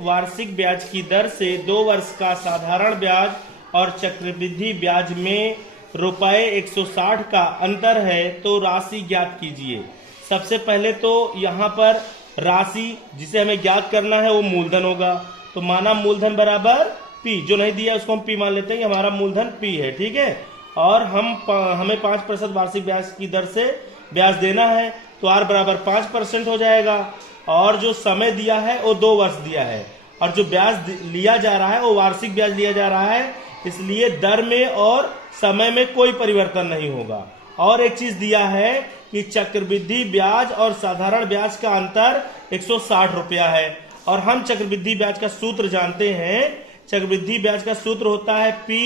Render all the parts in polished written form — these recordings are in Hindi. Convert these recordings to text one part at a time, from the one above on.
वार्षिक ब्याज की दर से 2 वर्ष का साधारण ब्याज और चक्रवृद्धि ब्याज में रुपए 160 का अंतर है तो राशि ज्ञात कीजिए। सबसे पहले तो यहाँ पर राशि जिसे हमें ज्ञात करना है वो मूलधन होगा, तो माना मूलधन बराबर पी, जो नहीं दिया उसको हम पी मान लेते हैं, हमारा मूलधन पी है, ठीक है। और हमें 5% वार्षिक ब्याज की दर से ब्याज देना है, तो आर बराबर 5% हो जाएगा। और जो समय दिया है वो 2 वर्ष दिया है, और जो ब्याज लिया जा रहा है वो वार्षिक ब्याज लिया जा रहा है, इसलिए दर में और समय में कोई परिवर्तन नहीं होगा। और एक चीज दिया है कि चक्रवृद्धि ब्याज और साधारण ब्याज का अंतर 160 रुपया है, और हम चक्रवृद्धि ब्याज का सूत्र जानते हैं। चक्रवृद्धि ब्याज का सूत्र होता है P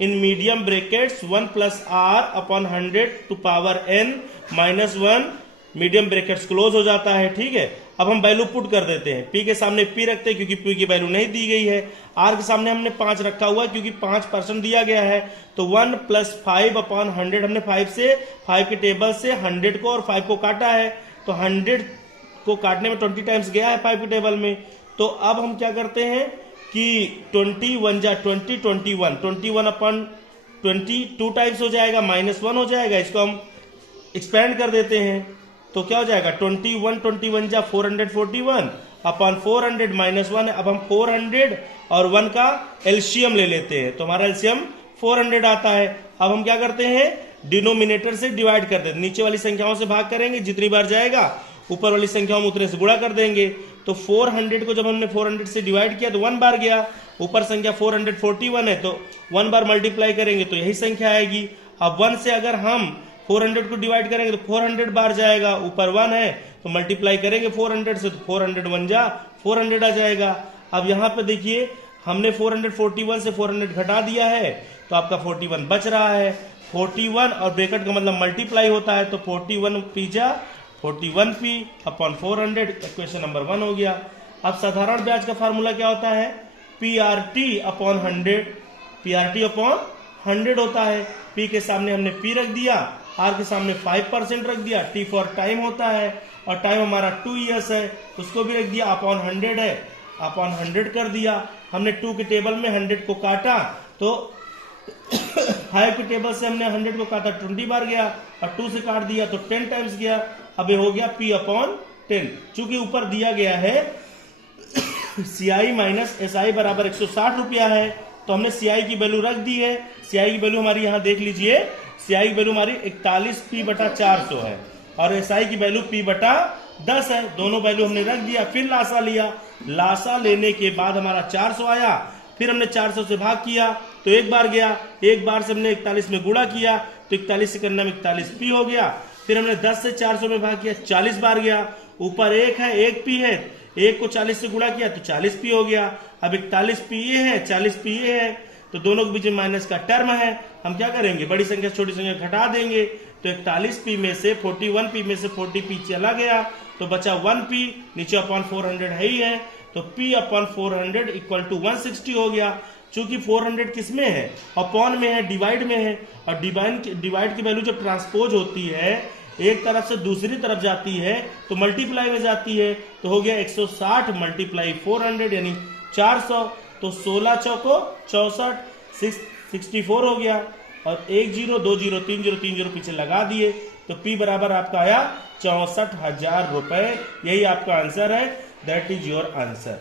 in medium brackets 1 plus r upon 100 to power n minus 1, medium brackets close हो जाता है, ठीक है। अब हम वैल्यू पुट कर देते हैं, P के सामने P रखते हैं क्योंकि P की वैल्यू नहीं दी गई है, R के सामने हमने 5 रखा हुआ है क्योंकि 5% दिया गया है, तो 1 प्लस 5 अपॉन 100, हमने 5 के टेबल से 100 को और 5 को काटा है, तो 100 को काटने में 20 टाइम्स गया है 5 के टेबल में। तो अब हम क्या करते हैं कि 21 जा 20, 21 अपॉन 20 2 टाइम्स हो जाएगा, -1 हो जाएगा, इसको हम एक्सपेंड कर देते हैं, तो क्या हो जाएगा 21 जा 441 अपॉन 400 -1 है। अब हम 400 और 1 का एलसीएम ले लेते हैं, तो हमारा एलसीएम 400 आता है। अब हम क्या करते हैं, डिनोमिनेटर से डिवाइड कर देते हैं, नीचे वाली संख्याओं से भाग करेंगे, जितनी बार जाएगा ऊपर वाली संख्याओं में उतने से गुणा कर देंगे। तो 400 को जब हमने 400 से डिवाइड किया तो 1 बार गया, ऊपर संख्या 441 है तो 1 बार मल्टीप्लाई करेंगे तो यही संख्या आएगी। अब 1 से अगर हम 400 को डिवाइड करेंगे तो 400 बार जाएगा, ऊपर 1 है तो मल्टीप्लाई करेंगे 400 से, तो 401 जा 400 आ जाएगा। अब यहाँ पे देखिए हमने 441 से 400 घटा दिया है तो आपका 41 बच रहा है। 41 और ब्रैकेट का मतलब मल्टीप्लाई होता है, तो 41 पी जा 41p अपॉन 400, इक्वेशन नंबर 1 हो गया। अब साधारण ब्याज का फार्मूला क्या होता है, PRT अपॉन 100, PRT अपॉन 100 होता है। P के सामने हमने P रख दिया, R के सामने 5% रख दिया, T फॉर टाइम होता है, और टाइम हमारा 2 years है, उसको भी रख दिया, अपॉन 100 है, अपॉन 100 कर दिया। हमने 2 के टेबल में 100 को काटा, तो 5 के टेबल से हमने 100 को काटा 20 बार गया, और 2 से काट दिया तो 10 टाइम्स गया। अब ये हो गया P अपॉन 10। चूंकि ऊपर दिया गया है CI माइनस SI बराबर 160 रुपया है, तो हमने CI की वैल्यू रख दी है। CI की वैल्यू हमारी यहाँ देख लीजिए, CI की वैल्यू हमारी 41p बटा 400 है, और SI की वैल्यू p बटा 10 है। दोनों वैल्यू हमने रख दिया, फिर लासा लिया, लासा लेने के बाद हमारा 400 आया, फिर हमने 400 से भाग किया तो 1 बार गया, 1 बार से हमने 41 में गुणा किया तो 41 से करना में 41p हो गया। फिर हमने 10 से 400 में भाग किया, 40 बार गया, ऊपर 1 है 1p है, 1 को 40 से गुणा किया तो 40p हो गया। अब 41p ये है, 40p ये है, तो दोनों के बीच में माइनस का टर्म है, हम क्या करेंगे, बड़ी संख्या छोटी संख्या घटा देंगे, तो 41p में से 41p में से 40p चला गया तो बचा 1p, नीचे अपॉन 400 है ही है, तो p अपॉन 400 इक्वल टू 160 हो गया। चूंकि 400 किस में है, अपॉन में है, डिवाइड में है, और डिवाइड की वैल्यू जब ट्रांसपोज होती है एक तरफ से दूसरी तरफ जाती है तो मल्टीप्लाई में जाती है, तो हो गया 160 मल्टीप्लाई 400 यानी 400, तो 16 चौको 64, 64 हो गया, और 1 0 2 0 3 0 3 0 पीछे लगा दिए, तो P बराबर आपका आया 64,000 रुपए। यही आपका आंसर है, दैट इज योर आंसर।